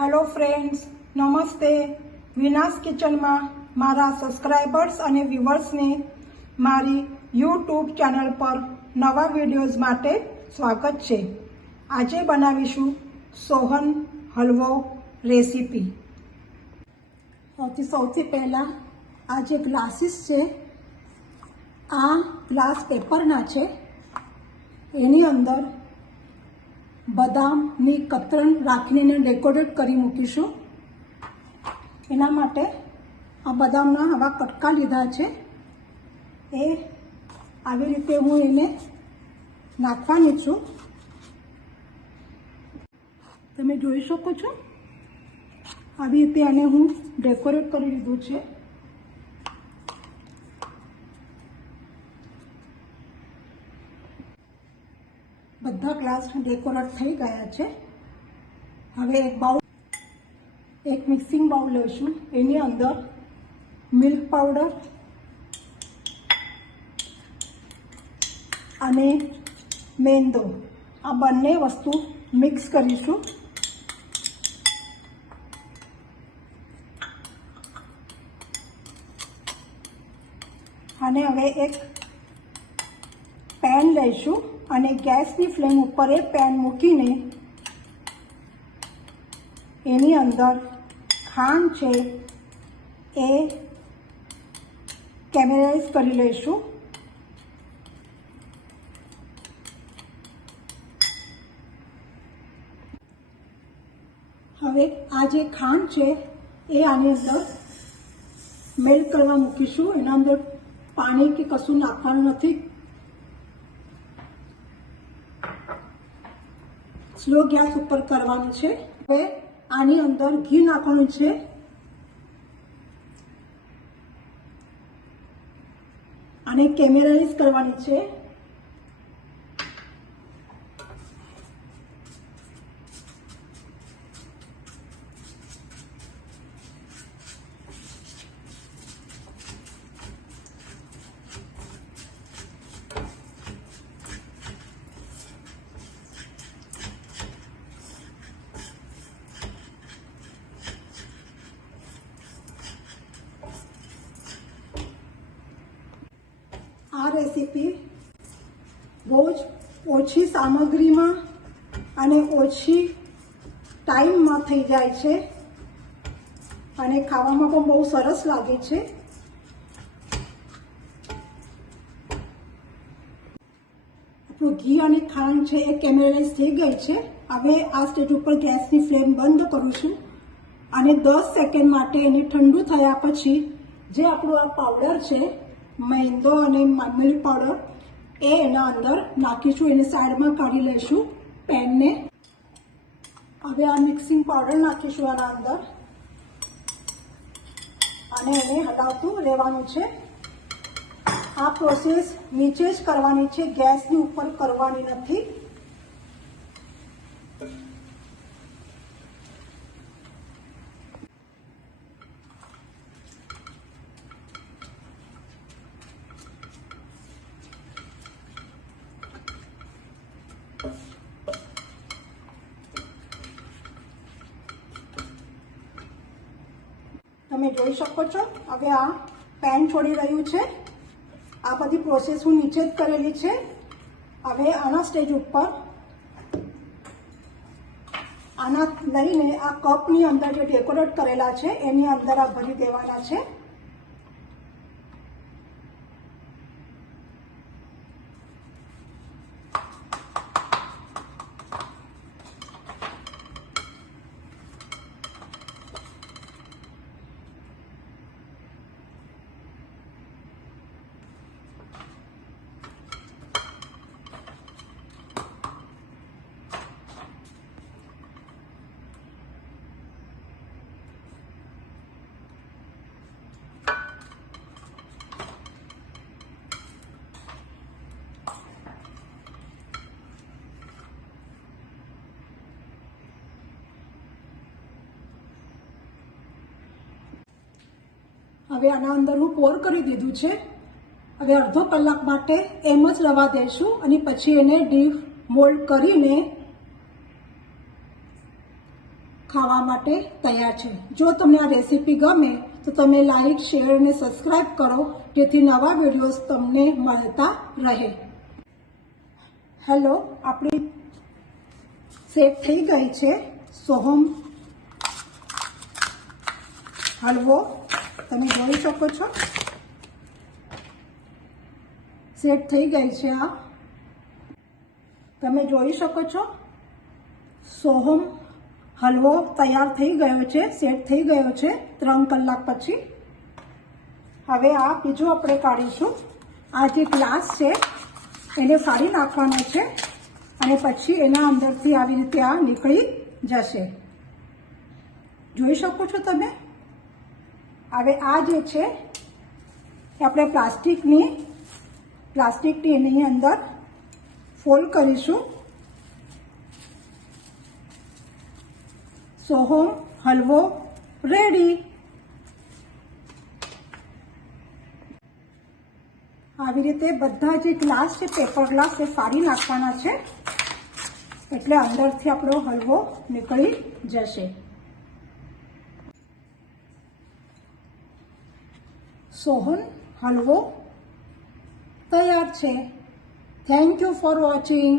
Hello friends, નમસ્તે. વિનાસ કિચનમાં મારા સબસ્ક્રાઈબર્સ અને વ્યુઅર્સને મારી યુટ્યુબ ચેનલ પર નવા વિડીયોઝ માટે સ્વાગત છે. આજે બનાવીશું સોહન હલવો રેસીપી. સૌથી પહેલાં આ જે ગ્લાસીસ છે, આ ગ્લાસ પેપરના છે. એની અંદર બદામની કતરણ રાખીને ડેકોરેટ કરી મૂકીશું. એના માટે આ બદામના આવા કટકા લીધા છે. એ આવી રીતે હું એને નાખવાની છું. તમે જોઈ શકો છો, આવી રીતે આને હું ડેકોરેટ કરી લીધું છે. બધા ગ્લાસ ડેકોરેટ થઈ ગયા છે. હવે એક મિક્સિંગ બાઉલ લઈશું. એની અંદર મિલ્ક પાવડર અને મેંદો, આ બંને વસ્તુ મિક્સ કરીશું. અને હવે એક પેન લઈશું અને ગેસની ફ્લેમ ઉપર એ પેન મૂકીને એની અંદર ખાંડ છે એ કેમેરાઇઝ કરી લઈશું. હવે આ જે ખાંડ છે એ આની અંદર મેલ્ટ કરવા મૂકીશું. એના અંદર પાણી કે કશું નાખવાનું નથી. સ્લો ગેસ ઉપર કરવાનું છે. હવે આની અંદર ઘી નાખવાનું છે. આને કેમેરાઇઝ કરવાની છે. આ રેસીપી બહુ જ ઓછી સામગ્રીમાં અને ઓછી ટાઈમમાં થઈ જાય છે અને ખાવામાં પણ બહુ સરસ લાગે છે. આપણું ઘી અને ખાંડ છે એ કેમેરાઇઝ થઈ ગઈ છે. હવે આ સ્ટેજ ઉપર ગેસની ફ્લેમ બંધ કરું છું અને 10 સેકન્ડ માટે એને ઠંડુ થયા પછી જે આપણું આ પાવડર છે, મેંદો અને મિલ્ક પાવડર, એ એના અંદર નાખીશું. એને સાઈડમાં કાઢી લઈશું પેનને. હવે આ મિક્સિંગ પાવડર નાખીશું આના અંદર અને એને હલાવતું રહેવાનું છે. આ પ્રોસેસ નીચે જ કરવાની છે, ગેસની ઉપર કરવાની નથી. તમે જોઈ શકો છો, હવે આ પેન છોડી રહ્યું છે. આ બધી પ્રોસેસ હું નીચે જ કરેલી છે. હવે આના સ્ટેજ ઉપર આના લઈને આ કપની અંદર જે ડેકોરેટ કરેલા છે એની અંદર આ ભરી દેવાના છે. હવે આના અંદર હું પોર કરી દીધું છે. હવે અડધો કલાક માટે એમ જ રવા દઈશું અને પછી એને ડીપ મોલ્ડ કરીને ખાવા માટે તૈયાર છે. જો તમને આ રેસીપી ગમે તો તમે લાઈક, શેર અને સબસ્ક્રાઇબ કરો, જેથી નવા વિડીયોઝ તમને મળતા રહે. હેલો, આપણી સેટ થઈ ગઈ છે સોહમ હલવો. તમે જોઈ શકો છો, સેટ થઈ ગઈ છે. આ તમે જોઈ શકો છો, સોહમ હલવો તૈયાર થઈ ગયો છે, સેટ થઈ ગયો છે 3 કલાક પછી. હવે આ બીજું આપણે કાઢીશું. આ જે ગ્લાસ છે એને ફાડી નાખવાનો છે અને પછી એના અંદરથી આવી રીતે આ નીકળી જશે. જોઈ શકો છો તમે. હવે આ જે છે એ આપણે પ્લાસ્ટિકની એની અંદર ફોલ્ડ કરીશું. સોહમ હલવો રેડી. આવી રીતે બધા જે ગ્લાસ છે, પેપર ગ્લાસ, એ ફાડી નાખવાના છે, એટલે અંદરથી આપણો હલવો નીકળી જશે. સોહમ હલવો તૈયાર છે. Thank you for watching.